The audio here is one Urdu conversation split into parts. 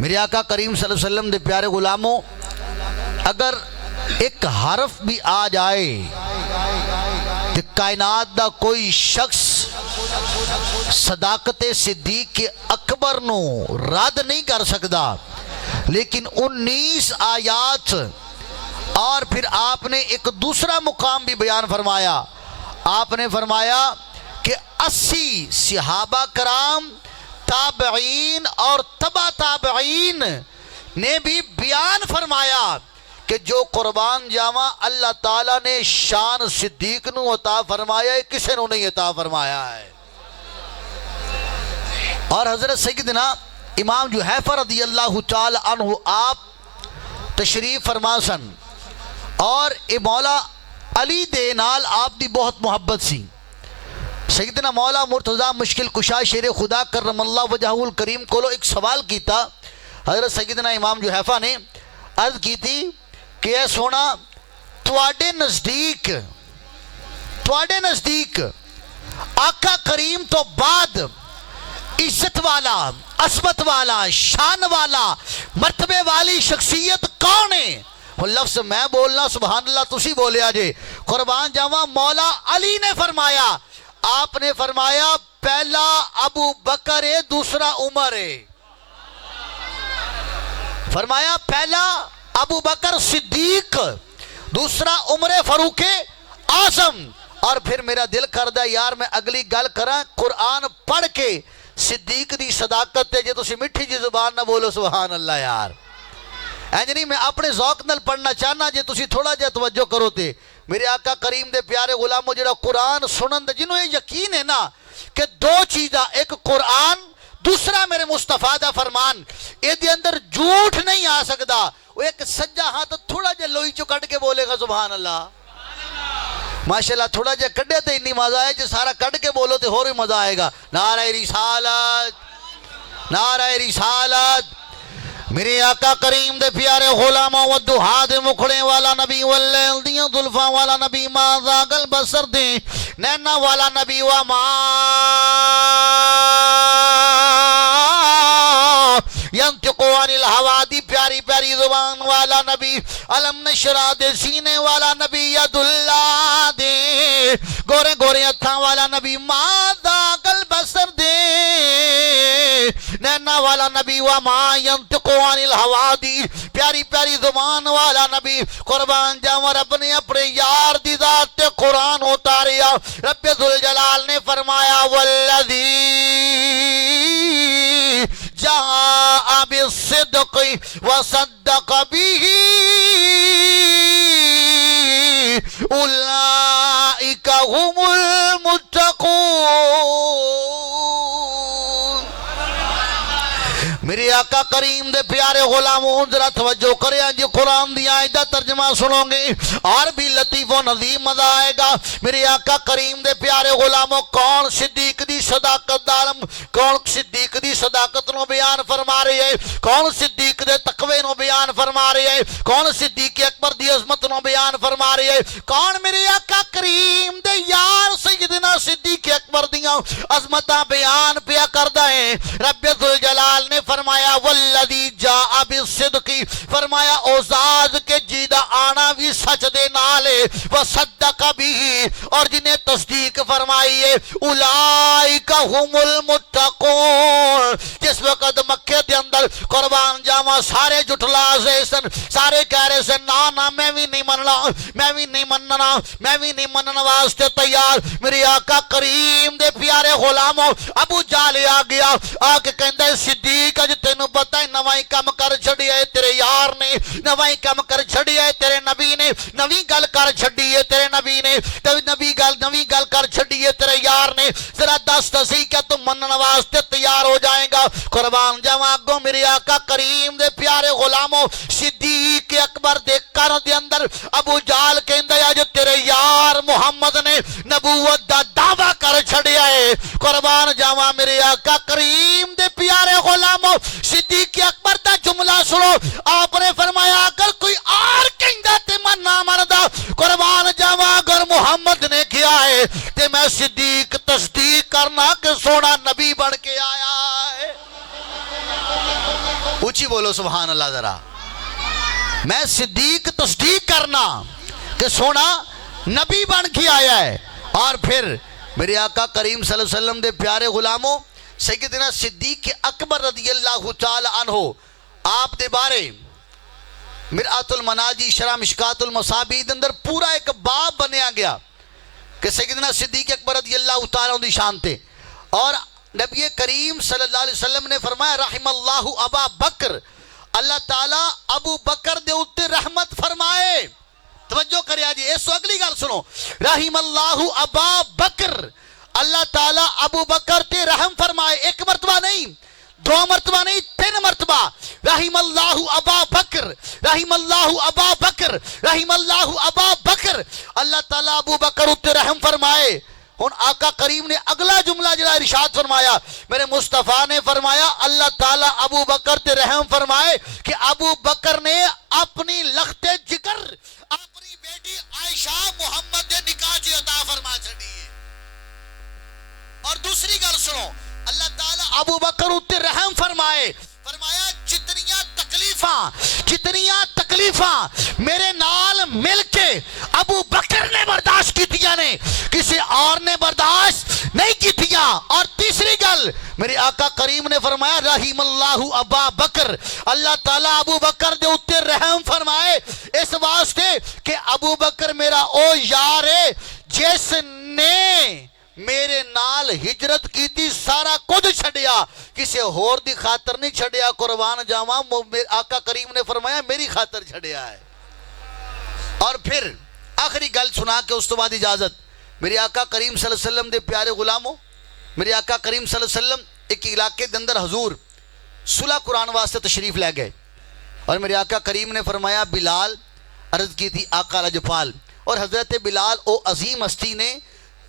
میرے آقا کریم صلی اللہ علیہ وسلم دے پیارے غلاموں، اگر ایک حرف بھی آ جائے کہ کائنات دا کوئی شخص صداقت صدیق اکبر نو رد نہیں کر سکتا، لیکن 19 آیات اور پھر آپ نے ایک دوسرا مقام بھی بیان فرمایا۔ آپ نے فرمایا کہ 80 صحابہ کرام، تابعین اور تبع تابعین نے بھی بیان فرمایا کہ جو قربان جاواں اللہ تعالیٰ نے شان صدیق نو عطا فرمایا ہے، کسے نو نہیں عطا فرمایا ہے۔ اور حضرت سیدنا امام جحیفہ رضی اللہ تعالی عنہ آپ تشریف فرما سن، اور مولا علی دے نال آپ دی بہت محبت سی۔ سیدنا مولا مرتضی مشکل کشا شیر خدا کرم اللہ وجہہ الکریم کو ایک سوال کیتا۔ حضرت سیدنا امام جحیفہ نے عرض کی تھی کہ اے سونا، تواڈے نزدیک آقا کریم تو بعد عزت والا، عظمت والا، شان والا، مرتبے والی شخصیت کون ہے؟ وہ لفظ میں بولنا سبحان اللہ تسی بولیا جے، قربان جاواں مولا علی نے فرمایا، آپ نے فرمایا پہلا ابو بکر ہے، دوسرا عمر ہے۔ فرمایا پہلا ابو بکر صدیق، دوسرا عمر فاروق اعظم۔ اور پھر میرا دل کردہ یار میں اگلی گل کراں، قرآن پڑھ کے صدیق دی صداقت تے جے تسی مٹھی جی زبان نہ بولو سبحان اللہ یار۔ اینجنی میں اپنے ذوق نل پڑھنا چاہنا، جے تسی تھوڑا جے توجہ کرو تے میرے آقا کریم دے پیارے غلاموں جڑا قرآن سنن دے جنہوں یہ یقین ہے نا کہ دو چیزاں، ایک قرآن، دوسرا میرے مصطفیٰ دا فرمان، اے دے اندر جھوٹ نہیں آ سکدا۔ وہ ایک سجا ہاتھ تھوڑا جے لوئی چو کٹ کے بولے گا سبحان اللہ، ماشاءاللہ تھوڑا جے کڈے تے اتنی مزہ ہے، جے سارا کٹ کے بولو تے اور بھی مزہ آئے گا۔ نعرہ رسالت، نعرہ رسالت۔ میرے آقا کریم دے پیارے غلاموں، والضحیٰ دے مکھڑے والا نبی، واللیل دیاں زلفاں والا نبی، ما ذاق البصر دے نینا والا نبی، وما ینطق عن الہوا دی پیاری پیاری زبان والا نبی، علم نشرح دے سینے والا نبی، ید اللہ دے گورے گورے ہتھاں والا نبی، ما ذاق البصر دے نینا والا نبی، وما ینطق عن الہوا دی پیاری پیاری زبان والا نبی۔ قربان جاواں رب نے اپنے یار دی ذات تے قرآن اتاریا۔ رب ذوالجلال نے فرمایا والذی جاء بالصدق وصدق به اولئک هم المتقون۔ میرے آقا کریم دے پیارے غلاموں ذرا توجہ کریں، جی قرآن دی آیت دا ترجمہ سنو گے اور بھی لطیف و نظیم مزہ آئے گا۔ میرے آقا کریم دے پیارے غلاموں، کون صدیق دی صداقت دارم، کون صدیق دی صداقت نو بیان فرما رہے ہے، کون صدیق دے تقوی نو بیان فرما رہے ہے، کون صدیق اکبر دی عظمت نو بیان فرما رہے ہے، کون میرے آقا کریم دے یار سیدنا صدیق اکبر دیاں عظمتاں بیان پیا کردہ ہے۔ رب ذوالجلال نے فرمایا والذی جاء بالصدق، فرمایا او ذات کے جیدہ آنا بھی سچ دے نالے، وصدق بھی اور جنہیں تصدیق فرمائی ہے، اولئک هم المتقون۔ جس وقت مکہ دے اندر قربان جاواں سارے جھٹلا سے سن، سارے کہہ رہے سے نا میں بھی نہیں مننا، میں بھی نہیں مننا، میں بھی نہیں مننا واسطے تیار۔ میری آقا کریم دے پیارے غلاموں، ابو جہل آ گیا، آ کے کہندہ ہے صدیق اج تینوں پتہ ہے نوائی کم کر چھڑی ہے تیرے یار نے، نوائی کم کر چھڑی ہے تیرے نبی نے، نوی گل کر چھڑی ہے تیرے نبی نے، نوی گل کر چھڑی ہے تیرے یار نے، ذرا دس دسی کیا تم منن واسطے تیار ہو جائیں گا۔ قربان جاواں اگوں میرے آقا کریم دے پیارے غلاموں، صدیق اکبر دے کر دے اندر ابو جہل کہندا ہے جو تیرے یار محمد نے نبوت دا دعویٰ کر چھڑیا ہے۔ قربان جاواں میرے آقا کریم دے پیارے غلاموں، صدیق اکبر دا جملہ سنو، آپ نے فرمایا اگر کوئی اور کہندا تے من نہ مردا، قربان جاواں اگر محمد نے کیا ہے تے میں صدیق تصدیق کرنا کہ سونا نبی بن کے آیا ہے۔ اونچی بولو سبحان اللہ ذرا. میں صدیق تصدیق کرنا کہ سونا نبی بن کے آیا ہے. اور پھر میرے آقا کریم صلی اللہ علیہ وسلم دے پیارے غلاموں سیدنا صدیق اکبر رضی اللہ تعالی عنہ آپ دے بارے مرآت المناجی شرح مشکات المصابیح دے اندر پورا ایک باب بنیا گیا کہ سیدنا صدیق اکبر رضی اللہ تعالی عنہ دی شان تے. اور نبی کریم صلی اللہ علیہ وسلم نے فرمایا رحم اللہ ابا بکر, اللہ تعالیٰ ابو بکر دے اتے رحمت فرمائے. توجہ کریا جی, اس اگلی گل سنو, رحم اللہ ابا بکر, اللہ تعالیٰ ابو بکر تے رحم فرمائے. ایک مرتبہ نہیں, دو مرتبہ نہیں, 3 مرتبہ. رحم اللہ ابا بکر, رحم اللہ ابا بکر, رحم اللہ ابا بکر, اللہ تعالیٰ ابو بکر اتے رحم فرمائے. ہن آقا کریم نے اگلا جملہ جڑا ارشاد فرمایا, میرے مصطفیٰ نے فرمایا اللہ تعالیٰ ابو بکر تے رحم فرمائے کہ ابو بکر نے اپنی لخت جگر اپنی بیٹی عائشہ محمد دے نکاح چ عطا فرما چھڑی ہے. اور دوسری گل سنو, اللہ تعالیٰ ابو بکر اتے رحم فرمائے, فرمایا جتنیاں تکلیفاں میرے نال مل کے ابو بکر نے برداشت کیتیاں نے کسی اور نے برداشت نہیں کیتیاں. اور تیسری گل میرے آقا کریم نے فرمایا رحم اللہ ابا بکر, اللہ تعالیٰ ابو بکر دے اتے رحم فرمائے اس واسطے کہ ابو بکر میرا او یار ہے جس نے میرے نال ہجرت کیتی, سارا کچھ چھڑیا, کسی اور دی خاطر نہیں چھڑیا. قربان جاواں, آقا کریم نے فرمایا میری خاطر چھڑیا ہے. اور پھر آخری گل سنا کے اس تو بعد اجازت. میرے آقا کریم صلی اللہ علیہ وسلم دے پیارے غلاموں, میرے آقا کریم صلی اللہ علیہ وسلم ایک علاقے دے اندر حضور صلح قرآن واسطے تشریف لے گئے. اور میرے آقا کریم نے فرمایا بلال, عرض کی تھی آقا لجپال, اور حضرت بلال او عظیم ہستی نے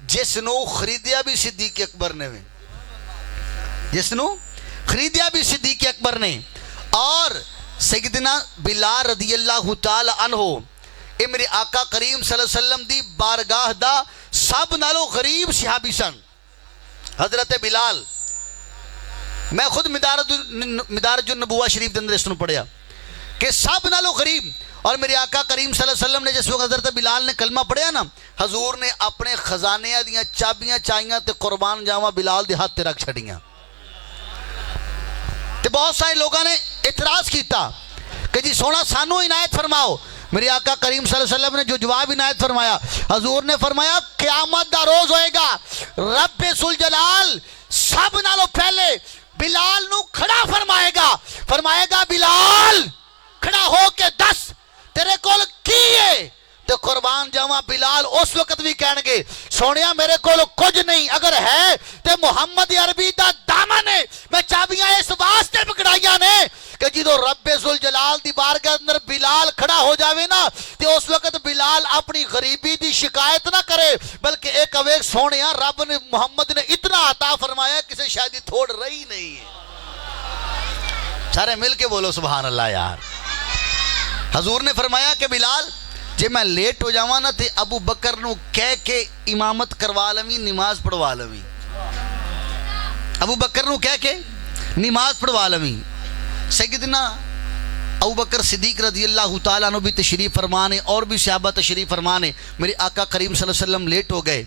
جس نو خریدیا بھی صدیق اکبر نے, جس نو خریدیا بھی صدیق اکبر نے. اور سیدنا بلال رضی اللہ تعالی عنہ اے میرے آقا کریم صلی اللہ علیہ وسلم دی بارگاہ دا سب نالو غریب صحابی سن. حضرت بلال, میں خود مدارج النبوہ شریف دے اندر اس نے پڑھیا کہ سب نالو غریب. اور میرے آقا کریم صلی اللہ علیہ وسلم نے جس وقت حضرت بلال نے کلمہ پڑھیا نا, حضور نے اپنے خزانے دیاں چابیاں چائیاں تے قربان جاواں بلال دے ہاتھ تے رکھ چھڑیاں. تے بہت سارے لوگوں نے اعتراض کیتا کہ جی سونا سانو عنایت فرماؤ. میرے آقا کریم صلی اللہ علیہ وسلم نے جو جواب عنایت فرمایا, حضور نے فرمایا قیامت دا روز ہوئے گا, رب ذوالجلال سب نالوں پہلے بلال نو کھڑا فرمائے گا بلال کھڑا ہو کے دس تیرے کول کی ہے. تو قربان جاواں بلال اس وقت بھی کہن گے سونیا میرے کول کچھ نہیں, اگر ہے تے محمد عربی دا دامن ہے. میں چابیاں اس واسطے پکڑائیاں نے کہ جدو رب ذوالجلال دی بارگاہ اندر بلال کھڑا ہو جاوے نا تے اس وقت بلال اپنی غریبی دی شکایت نہ کرے, بلکہ ایک اویک سونیا رب نے محمد نے اتنا عطا فرمایا کسی شاید تھوڑ رہی نہیں ہے. سارے مل کے بولو سبحان اللہ یار. حضور نے فرمایا کہ بلال جے میں لیٹ ہو جاواں نا تے ابو بکر نو کہہ کے امامت کروا لویں, نماز پڑھوا لویں. ابو بکر نو کہہ کے نماز پڑھوا لویں. سیدنا ابو بکر صدیق رضی اللہ تعالیٰ عنہ بھی تشریف فرمانے اور بھی صحابہ تشریف فرمانے. میرے آقا کریم صلی اللہ علیہ وسلم لیٹ ہو گئے.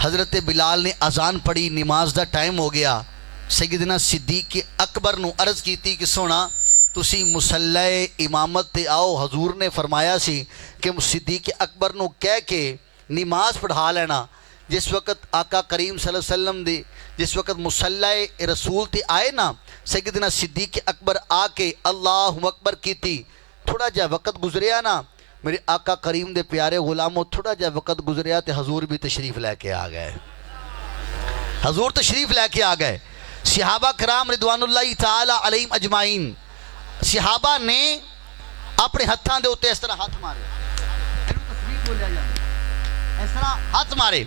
حضرت بلال نے اذان پڑھی, نماز دا ٹائم ہو گیا. سیدنا صدیق اکبر نو عرض کیتی کہ سونا تسی مصلی امامت تے آؤ. حضور نے فرمایا سی کہ صدیق اکبر نو کہہ کے نماز پڑھا لینا. جس وقت آقا کریم صلی اللہ علیہ وسلم دے جس وقت مصلی رسول تے آئے نا, سیدنا صدیق اکبر آ کے اللہ اکبر کیتی. تھوڑا جا وقت گزریا نا میرے آقا کریم دے پیارے غلاموں, تھوڑا جا وقت گزریا تے حضور بھی تشریف لے کے آ گئے. حضور تشریف لے کے آ گئے. صحابہ کرام رضوان اللہ تعالی علیہم اجمعین, صحابہ نے اپنے ہتھاں دے اوتے اس طرح ہاتھ مارے, اس طرح ہاتھ مارے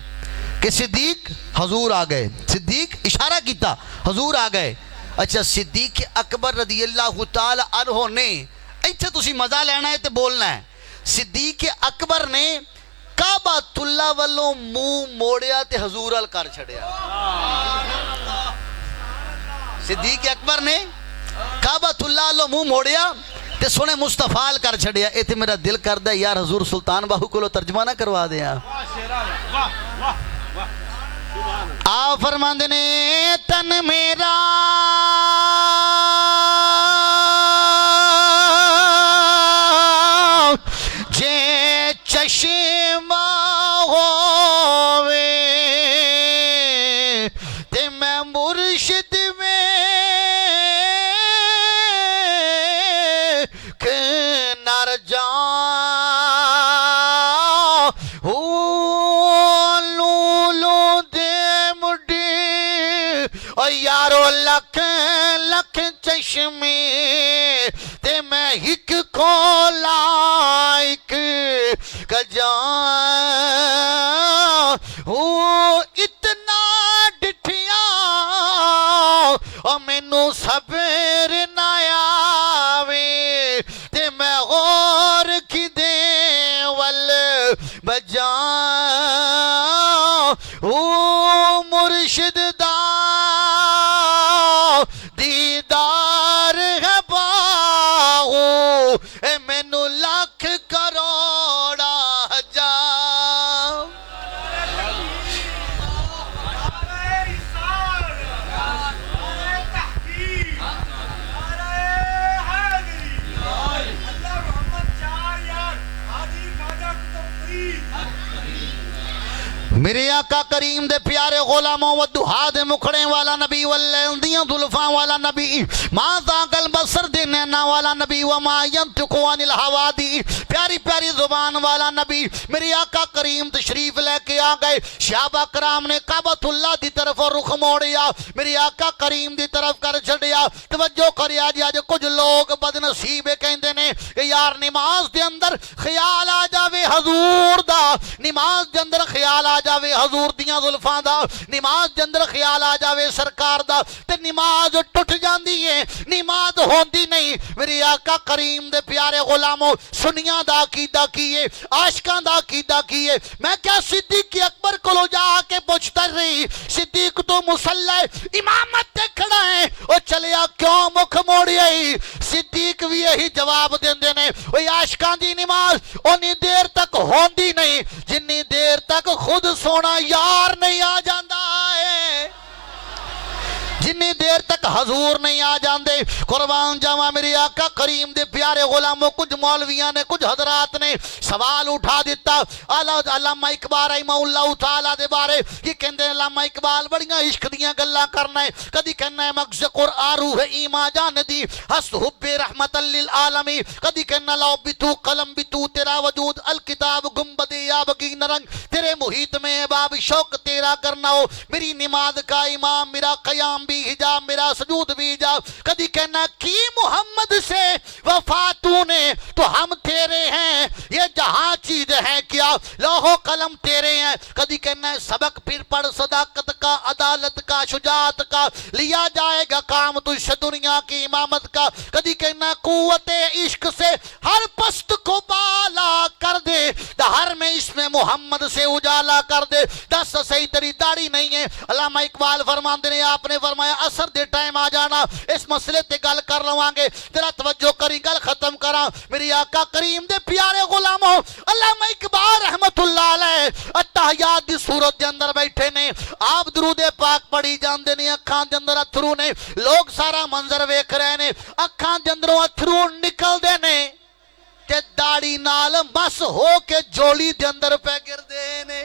کہ صدیق حضور آ گئے. صدیق اشارہ کیتا حضور آ گئے. اچھا صدیق اکبر رضی اللہ تعالی عنہ نے ایتھے تسی مزہ لینا ہے تے بولنا ہے. صدیق اکبر نے کعبۃ اللہ والوں منہ موڑیا تے حضور ال کر چھڑیا. صدیق اکبر نے کعبۃ اللہ منہ موڑیا تے سونے مستفال کر چھڑیا. اے تے میرا دل کردہ یار حضور سلطان باہو کو لو ترجمہ نہ کروا دیا. آپ فرماندے نے تن میرا جے چشمہ ہووے تے میں مرشد میں کنار جاؤں لولو دے مڈی او یارو لکھ لکھ چشمے تے میں ہک کھولا ایک کجاں اتنا ڈٹھیا او مینو صبر نہ آوے تے میں غور کی دے ول بجاں مرشد دا دیدار ہے باہو اے مینو لاکھ کروڑا جا. میرے آقا کریم دے پیارے غلاموں ودہا دے مکھڑے والا نبی واللیندیاں دلفاں والا نبی ما ذاق البصر دے نینا والا نبی وما ینتقو عن الہوا دی پیاری پیاری زبان والا نبی. میرے آقا کریم تشریف لے کے آ گئے. صحابہ کرام نے کعبۃ اللہ دی طرف رخ موڑیا. میرے آقا کریم دی طرف کر چھڑیا. توجہ کریا جی. آج کچھ لوگ بد نصیبے کہندے نے کہ یار نماز دے اندر خیال آ جاوے حضور دا, نماز دے اندر خیال آ جاوے حضور دیاں زلفاں دا, نماز دے اندر خیال آ جاوے سرکار دا تے نماز ٹوٹ جاندی ہے, نماز ہوندی نہیں. میرے آقا کریم دے پیارے غلاموں سنیاں دا عقیدہ کیے, عاشقاں دا عقیدہ کیے. میں کیا صدیق اکبر کو جا کے پوچھتا رہی صدیق تو مصلی امامت تے کھڑا ہے او چلیا کیوں مکھ موڑی آئی. صدیق بھی یہی جواب دیندے نے او عاشقاں دی نماز اونی دیر تک ہوندی نہیں جنی دیر تک خود سونا یار نہیں آ جاندہ ہے, جنی دیر تک حضور نہیں آ جاندے. قربان جاواں میرے آقا کریم دے پیارے غلاموں کچھ مولویاں نے کچھ حضرات نے سوال اٹھا دیتا علامہ اقبال رحمہ اللہ تعالیٰ دے بارے. یہ کہندے علامہ اقبال بڑیاں عشق دیاں گلاں کرنا ہے, کدی کہنا ہے مغز قرآن روح ایمان جان دی حس حب رحمت للعالمی, کدی کہنا لو بتو قلم بتو تیرا وجود الکتاب گنبد یا بگی نرنگ تیرے محیط میں باب شوق تیرا کرنا ہو. میری نماز کا امام میرا قیام بھی حجاب میرا سجود بھی حجاب. کدی کہنا کی محمد سے وفا تو نے تو ہم تیرے ہیں, یہ جہاں چیز ہے کیا لوح و قلم تیرے ہیں. کدی کہنا ہے سبق پھر پڑھ صداقت کا عدالت کا شجاعت کا لیا جائے گا کام تجھ دنیا کی امامت کا. کدی کہنا قوت عشق سے ہر پست کو بالا کر دے, ہر میں اس میں محمد سے اجالا کر دے. دس صحیح تری داڑھی نہیں ہے. علامہ اقبال فرماندے نے آپ نے فرمایا اثر دے ٹائم آ جانا اس مسئلے تے گل کر لواں گے. ذرا توجہ کری گل ختم کراں. میری آقا کریم دے پیارے غلاموں علامہ اقبال رحمت اللہ علیہ اتحیات دی صورت دے اندر بیٹھے نے, آپ درود پاک پڑھی جاندے نے, اکھاں دے اندر اتھرو نے, لوگ سارا منظر ویکھ رہے نے, اکھاں دے اندروں اتھرو نکل دے نے تے داڑھی نال مس ہو کے جولی دے اندر پہ گر دے نے.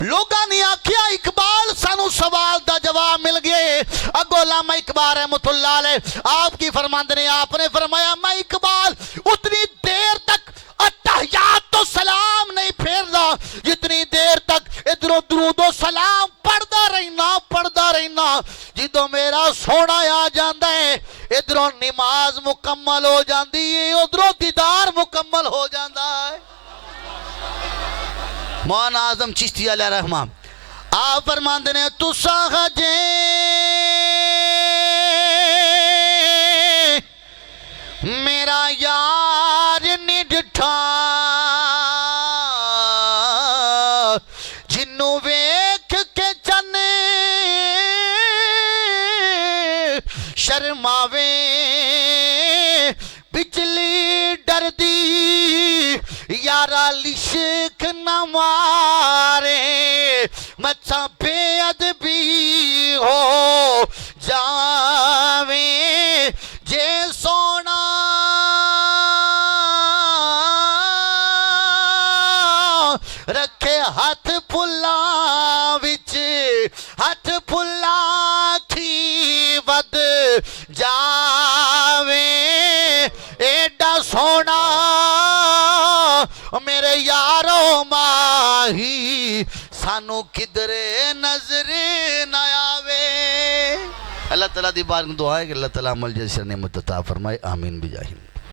لوگاں نے آکھیا اقبال سانو سوال دا جواب مل گئے. اگو علامہ اقبال رحمت اللہ علیہ آپ کی فرماندے نے آپ نے فرمایا میں اقبال اتنی دیر تک اتحیات تو سلام نہیں پھیردا جتنی دیر تک ادھروں درود و سلام پڑھدا رہنا جدوں میرا سونا آ جاندا ہے ادھروں نماز مکمل ہو جاندی ہے ادھروں دیدار مکمل ہو جاندا ہے. مولانا اعظم چشتی علیہ رحمہ آپ فرماندے نے تساں خجے میرا یار نہیں ڈٹھا جنوں ویکھ کے چن شرماوے بجلی ڈردی یارا لشک نہ مارے مچھا بے ادبی ہو جاویں جے سونا رکھے ہاتھ پھلا وچ ہاتھ پھلا تھی ود جاویں ایڈا سونا میرے یارو ماہی سانو کدرے نظر نہ آوے۔ اللہ تعالیٰ دی بارگاہ میں دعا ہے کہ اللہ تعالیٰ عمل جیسی نعمت عطا فرمائے، آمین بجاہ